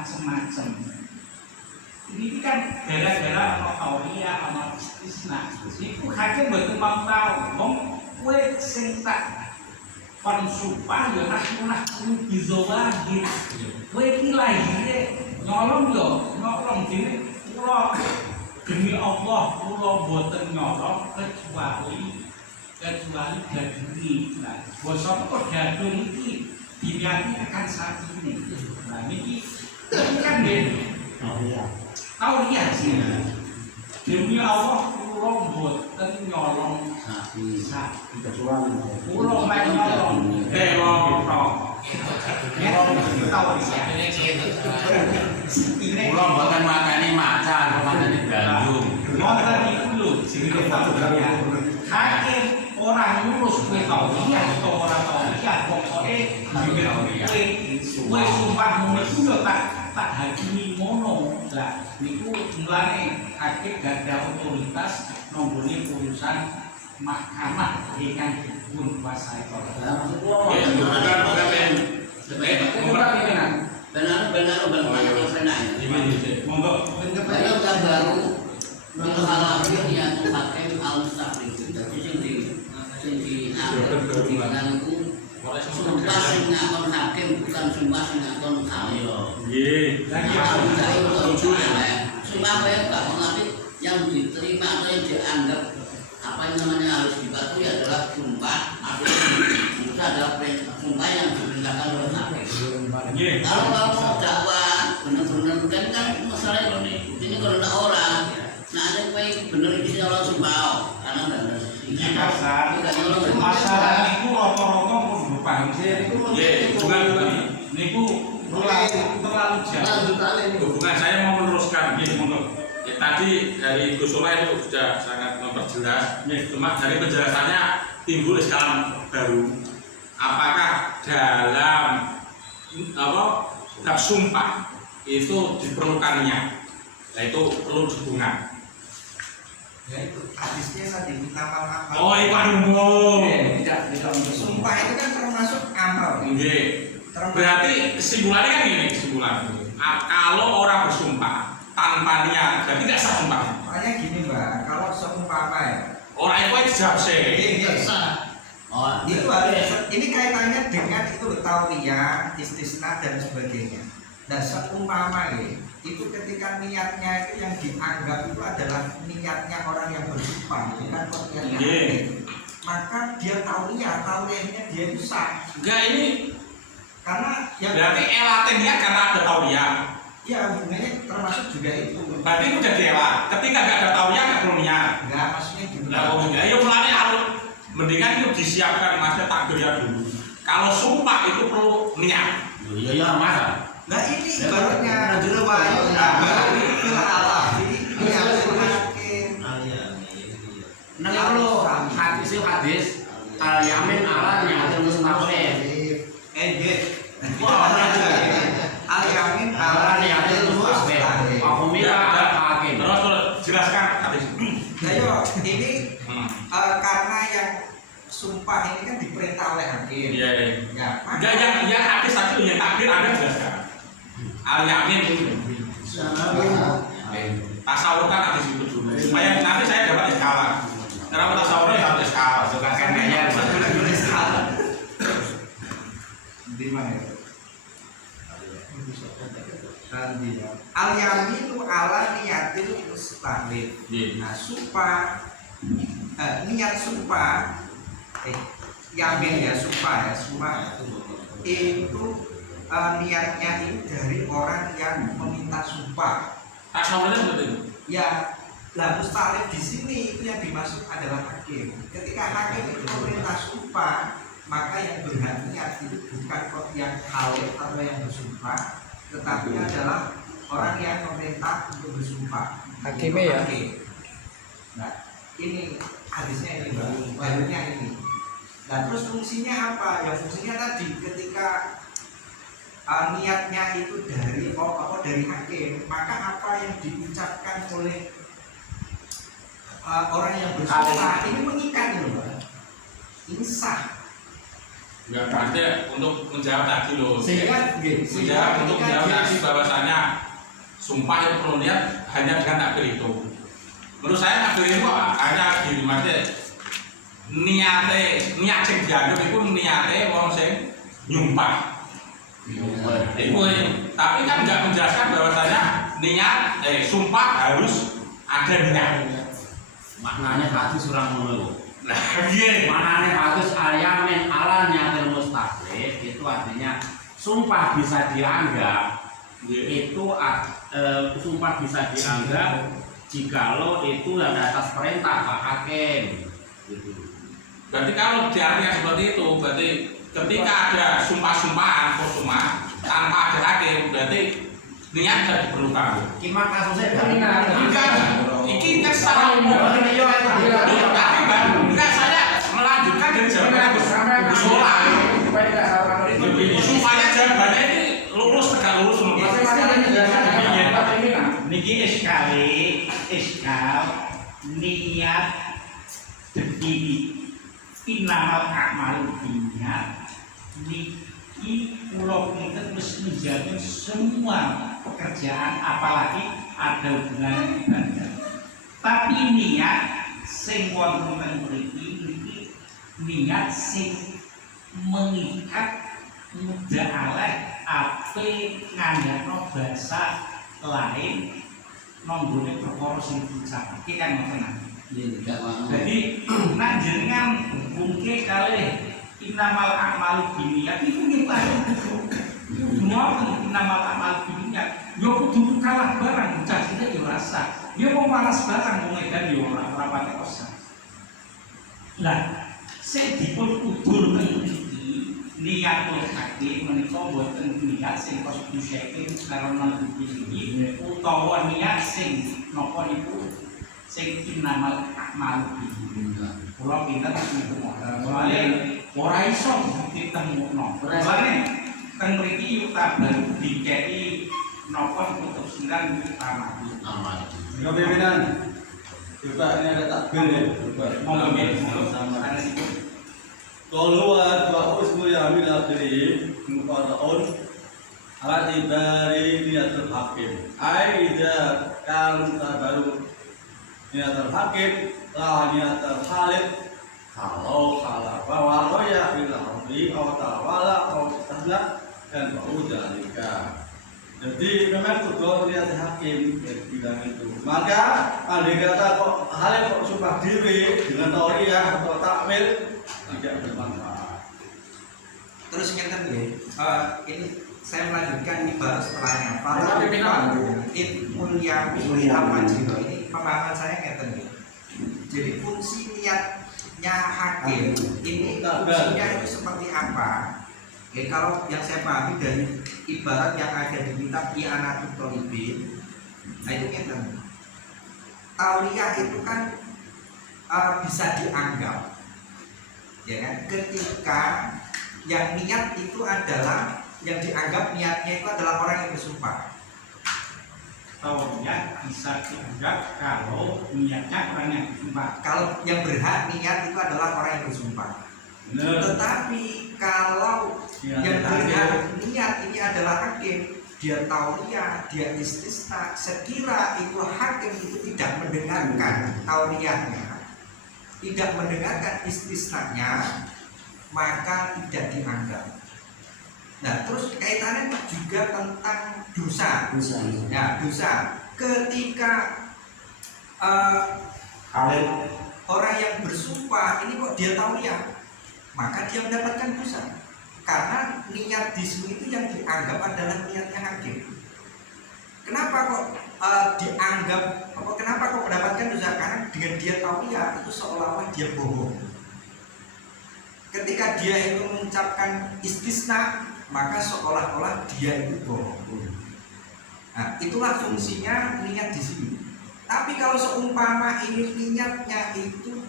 macam-macam. Ini kan gara-gara ono tauhiyah, ono istisna. Iku hakim mboten mau tau. Wong kowe sing tak kon sumpah ya nah bizawahir. Kowe iki lahire nyolong yo, nyolong dene kula demi Allah kula boten nyolong kecuali gaduni. Nah, basa kok gadun iki diniati akan saat ini. Nah, niki kan nggih tauhiyah sih. Demi Allah kula boten nyolong sapi kecuali kula mek nyolong dewa kita. Kula mboten makani macan, makani gandum. Wonten iku lho jenenge tauhiyah. Hakim orang ngurus kowe tauhiyah atau ora tauhiyah pokoke kowe sumpah ngono iku yo tak hakimi ngono. Lah niku mulane hakim gadah otoritas nomborne urusan mahkamah ingkang dikuasai Allah. Benar Monggo benar baru menghalangi yang hakim al-mustaqim. Jadi sing di mana itu sumpah sing ngakon hakim bukan sumpah sing ngakon hakim. Nggih. Sumpah kaya Pak nanti yang diterima atau yang dianggap apa yang namanya harus dipatuhi adalah sumpah itu adalah sumpah yang diperintahkan oleh hakim. Kalau mau dakwah benar-benar kan masalah ini kalau ada orang, nah ada yang benar ini orang sumpah karena ada masalah niku rata-rata pun paham sih niku terlalu jauh. Hubungan saya mau meneruskan tadi dari Gus Solah itu sudah sangat memperjelas. Cuma dari penjelasannya timbul istilah baru. Apakah dalam bab sumpah itu diperlukan niat? Nah itu perlu hubungan. Ya itu hadisnya tadi amal-amal. Oh itu umum. Tidak sumpah itu kan termasuk amal. Berarti kesimpulannya kan ini kesimpulan. Kalau orang bersumpah tanpa niat, berarti tidak sah sumpah. Makanya gini Mbak, kalau seumpama ya. Orang itu dijawab sih. Oh, itu harus. Ini kaitannya dengan itu tauhiyah, istisna dan sebagainya. Nah seumpama ya, itu ketika niatnya itu yang dianggap itu adalah niatnya orang yang bersumpah, bukan niatnya. Maka dia tauhiyahnya dia itu sah. Enggak ini. Karena yang berarti elaten niat karena ada tauhiyah. Ya hubungannya termasuk juga itu. Berarti itu udah dewa. Ketika nggak ada tauhiyah nggak perlu niat. Enggak, maksudnya gitu. Nah, ya mulanya harus mendingan itu disiapkan maksudnya takbirnya dulu. Kalau sumpah itu perlu niat. Iya masa. Nah ini barunya wayu fil Allah. Jadi yang semakin Nah kalau hadis al yamin ala niatul mustaqim. Al yamin ala niatul mustaqim. Aku mira hakim. Terus jelaskan hadis. Nah yo ini karena yang sumpah ini kan diperintah oleh hakim. Iya. Ya, Enggak yang hadis tadi yang takbir ada jelaskan. Al yamin itu. Tasawurkan hadis itu dulu. Supaya nanti saya dapat skala. Karena tasawurnya harus skala. Jelaskan kayak di mana ya? Al yaminu ala niyatil mustahil. Nah, sumpah niat sumpah yamin ya sumpah itu niatnya ini dari orang yang meminta sumpah. tasawurnya betul. Ya, lah mustahil di sini itu yang dimaksud adalah hakim. Ketika hakim itu meminta sumpah, maka yang berhak niat itu bukan yang halif atau yang bersumpah, tetapi adalah orang yang memerintah untuk bersumpah. Hakimnya ya. Nah, ini hadisnya ini barunya ini. Nah, terus fungsinya apa? Ya fungsinya tadi ketika niatnya itu dari dari hakim, maka apa yang diucapkan oleh orang yang bersumpah ini mengikat loh, ini sah. Enggak berarti untuk menjawab tadi loh. Sehingga menjawab tadi bahwasanya sumpah yang perlu niat hanya dengan takbir itu. Menurut saya takbir itu apa? Hanya gini maksudnya niat sing dianggap itu niate wong sing nyumpah. Tapi kan nggak menjelaskan bahwasanya niat sumpah harus ada niat. Maknanya hadis orang ngono. Nah, iya. Maknanya hadis ayamin ala niatil mustaqlif itu artinya sumpah bisa dianggap sumpah bisa dianggap jikalau itu ada atas perintah Pak Hakim. Gitu. Berarti kalau diartikan seperti itu, berarti ketika ada sumpah-sumpahan tanpa ada hakim, berarti niat tidak diperlukan. Kimak kasusnya Ini kan secara umum. Tapi enggak, saya melanjutkan dari jawaban Gus Solah. Supaya jawabannya ini lurus tegak lurus. Niki iskal niat jadi inamal akmalu niat niki pulau kita mesti menjaga semua pekerjaan apalagi ada hubungan ibadah. Tapi niat sing wonten mriki niat sing mengikat mudah aleh ape ngandakno bahasa lain nonggone perkara sing dicapake kan ngoten. Jadi nek jenengan hubungke kalih inamal a'malu binniyat itu nggih Pak. Ngoten inamal a'malu binniyat. Yo kudu kalah barang bocah cilik yo rasa. Yo mau malas barang wong edan yo ora pati kosan. Lah, sing dipun kuburken iki niatul hakim menika boten niat sing konstitusi karena iki utawa niat sing napa niku sing inamal a'malu binniyat. Kula pinter niku soalé ora iso ditemukno. Soalé teng mriki yuk baru dikeki napa keputusan utama. Dengan pimpinan juga ini ada takbir ya. Monggo nggih, sama Qaluat wa usmu yamin akhiri muqarraun ala ibari niatul hakim. Ai idza kan baru niatul hakim la niatul khalid kalau bahwa roya bil ardi aw tawala aw tahla dan bau dalika. Jadi memang kudu lihat hakim bilang itu. Maka andai kata kok hal kok sumpah diri dengan tauriyah atau takwil tidak bermanfaat. Terus ngeten nggih. Ini saya melanjutkan ini baru setelahnya. Para mulia apa jiro ini pemahaman saya ngeten nggih. Jadi fungsi niatnya hakim ini fungsinya itu seperti apa? Ya, kalau yang saya pahami dari ibarat yang ada di kitab I'anatul Thalibin, nah itu ngeten. Tauriyah itu kan bisa dianggap, ya kan? Ketika yang niat itu adalah yang dianggap niatnya itu adalah orang yang bersumpah. Tauriyah bisa dianggap kalau niatnya orang yang bersumpah. Kalau yang berhak niat itu adalah orang yang bersumpah. Tetapi kalau yang berhak niat ini adalah hakim, dia tauriyah, dia istisna, sekira itu hakim itu tidak mendengarkan tauriyahnya, tidak mendengarkan istisnanya, maka tidak dianggap. Nah, terus kaitannya juga tentang dosa. Ya, dosa. Ketika orang yang bersumpah ini kok dia tauriyah, maka dia mendapatkan dosa. Karena niat di sini itu yang dianggap adalah niatnya hakim. Kenapa kok dianggap? Kenapa kok mendapatkan dosa? Karena dengan dia tauriyah itu seolah-olah dia bohong. Ketika dia itu mengucapkan istisna, maka seolah-olah dia itu bohong. Nah, itulah fungsinya niat di sini. Tapi kalau seumpama ini niatnya itu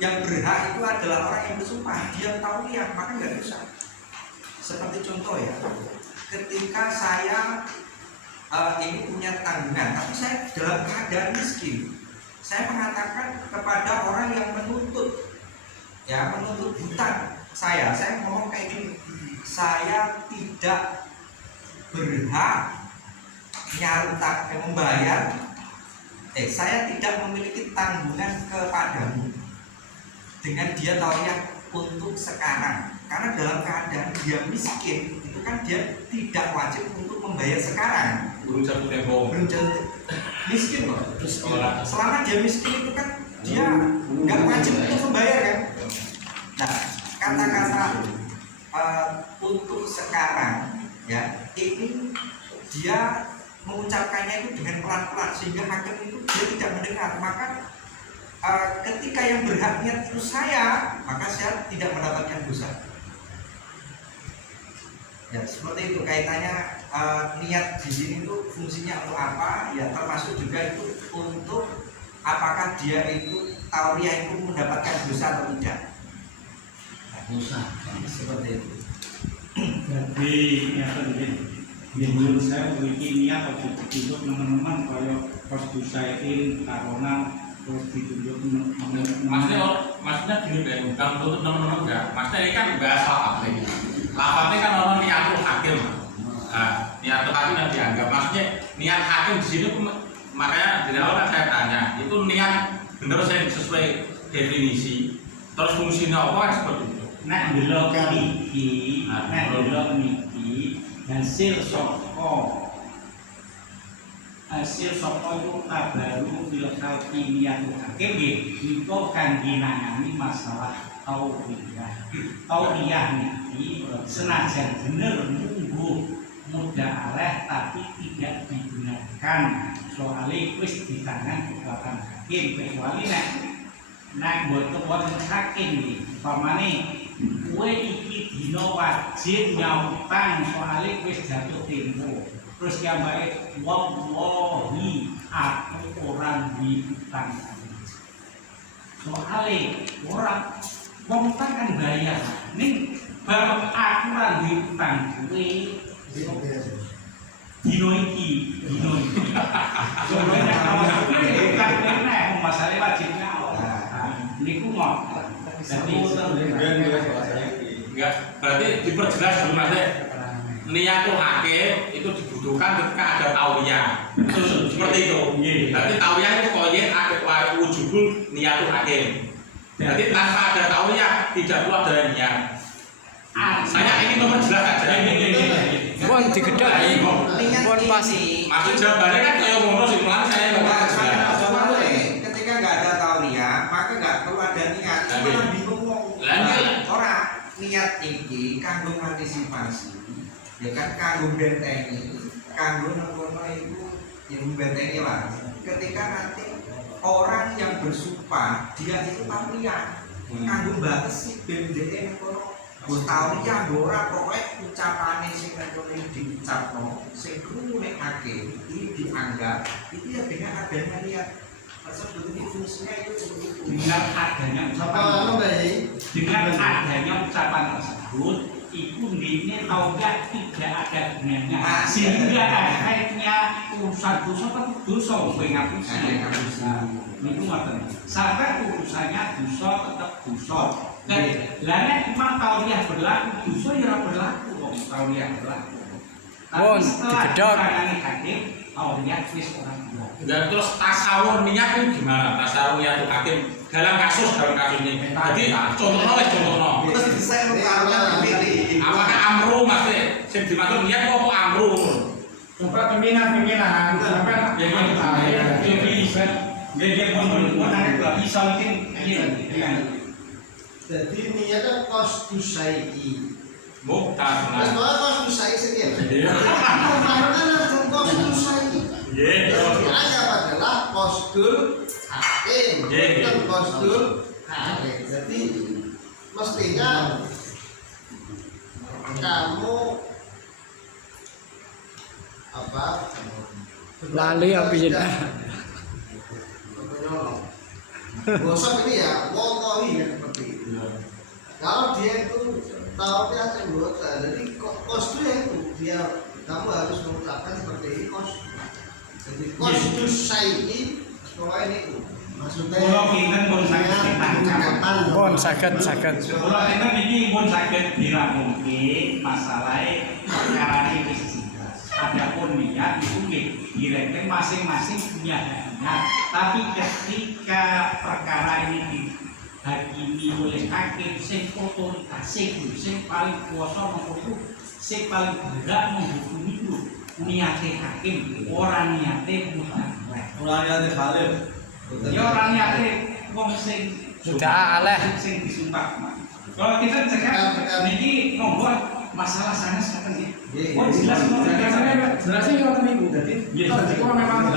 yang berhak itu adalah orang yang bersumpah, dia tauriyah, maka nggak dosa. Seperti contoh ya, ketika saya ini punya tanggungan, tapi saya dalam keadaan miskin, saya mengatakan kepada orang yang menuntut hutang saya ngomong kayak gini, saya tidak berhak nyarutake membayar, saya tidak memiliki tanggungan kepadamu dengan dia tauriah untuk sekarang, karena dalam keadaan dia miskin itu kan dia tidak wajib untuk membayar sekarang. Belum jatuh tempo. Belum jatuh miskin kok. Selama dia miskin itu kan dia nggak wajib untuk membayar kan. Nah, kata-kata untuk sekarang ya, ini dia mengucapkannya itu dengan pelan-pelan sehingga hakim itu dia tidak mendengar. Maka ketika yang berhak niat itu saya, maka saya tidak mendapatkan dosa. Ya seperti itu kaitannya. Niat di sini itu fungsinya untuk apa? Ya termasuk juga itu untuk apakah dia itu tauriah itu mendapatkan dosa atau tidak. Dosa. Seperti itu. Jadi menurut saya memiliki niat atau ditunjuk teman-teman kalau pas dosa ini karena terus ditunjuk maksudnya gini deh, bukan untuk teman-teman enggak. Maksudnya ini kan bahasa apa ini? Lapatnya kan orang niatul hakim. Nah, niatul hakim yang dianggap, maksudnya niat hakim di sini, makanya di awal kan saya tanya, itu niat bener saya sesuai definisi. Terus fungsinya apa seperti itu? Nek delok niki, hasil saka itu tabaru fil khalqi niatul hakim nggih niku kangge nangani masalah tauriah niki senajan bener munggu mudah aleh tapi tidak digunakan soalnya wis di tangan kekuatan hakim, kecuali nek boten wonten hakim iki pamane kowe iki dina wajib nyautang soalnya wis jatuh tempo. Terus nyambae wallahi aku orang diutang. Soalnya orang wong utang kan bayar. Ning bareng aku orang diutang kowe dino iki. Soalnya kalau kowe utang meneh masalah wajib nyaut. Niku mau. Jadi enggak, berarti diperjelas dulu Mas. Niatul hakim itu dibutuhkan ketika ada tauriah. Seperti itu. Berarti tauriah itu koyet ada wujubul niatul hakim. Berarti tanpa ada tauriah tidak perlu ada niat. Saya ingin memperjelas saja. Pun digedhek. Pun pas. Maksud jawabannya kan kayak ngono sih, malah saya memperjelas. Ketika nggak ada tauriah, maka nggak perlu ada niat. Malah bingung orang niat ini kanggo antisipasi. Ya kan kanggo bentengi, kanggo nono itu yang bentengi lah. Ketika nanti orang yang bersumpah dia itu tauriah, kanggo batesi bendene nono. Gue tauriah ora pokoknya ucapane sing nono diucapno, sing krungu nek hakim ini dianggap itu ya dengan adanya niat. Sebetulnya fungsinya itu seperti itu. Dengan adanya ucapan tersebut, itu ini tauriah tidak ada gunanya, sehingga akhirnya urusan dosa tetap dosa ngapusi. Itu ngoten. Sampai urusannya dosa tetap dosa. Dan lainnya memang tauriah berlaku, dosa ya berlaku, tauriah berlaku. Tapi setelah ditangani hakim, tauriah wis orang berlaku. Dan terus tasawur niat itu gimana? Tasawur niat hakim dalam kasus ini. Jadi contohnya. Terus saya pilih. Apakah amru masih? Sing dimaksud niat apa amru? Coba pimpinan sampai yang bisa. Dia pun bisa mungkin. Jadi niatnya kostusai. Bukan. Mas bawa kostusai sekian. Iya. Kemarin kan ada kostusai. Iya. Dianggap adalah kostul hakim, bukan kostul hakim. Jadi mestinya kamu apa? Lali apa ya? Gosok ini ya, wallahi ya seperti itu. Kalau dia itu tahu dia anggota, jadi kostul itu dia kamu harus mengucapkan seperti ini kostul. Jadi kostus saiki pokoknya ini maksudnya kalau pinten pun Pun saged. Kalau pinten ini pun saged diramuke masalahe perkara ini wis jelas. Adapun niat itu direktur masing-masing punya niat. Tapi ketika perkara ini dihakimi oleh hakim sing otoritas sing paling kuasa menghukum, sing paling berat menghukum itu niate hakim, orang niate muhtakim. Orang yang dikhalim. Ya orang niate wong sing Sudah aleh. sing disumpah. Kalau kita cakap niki nomor masalah sanes ngaten nggih. Oh jelas kok. Jelasin kalau niku. Jadi, kita memang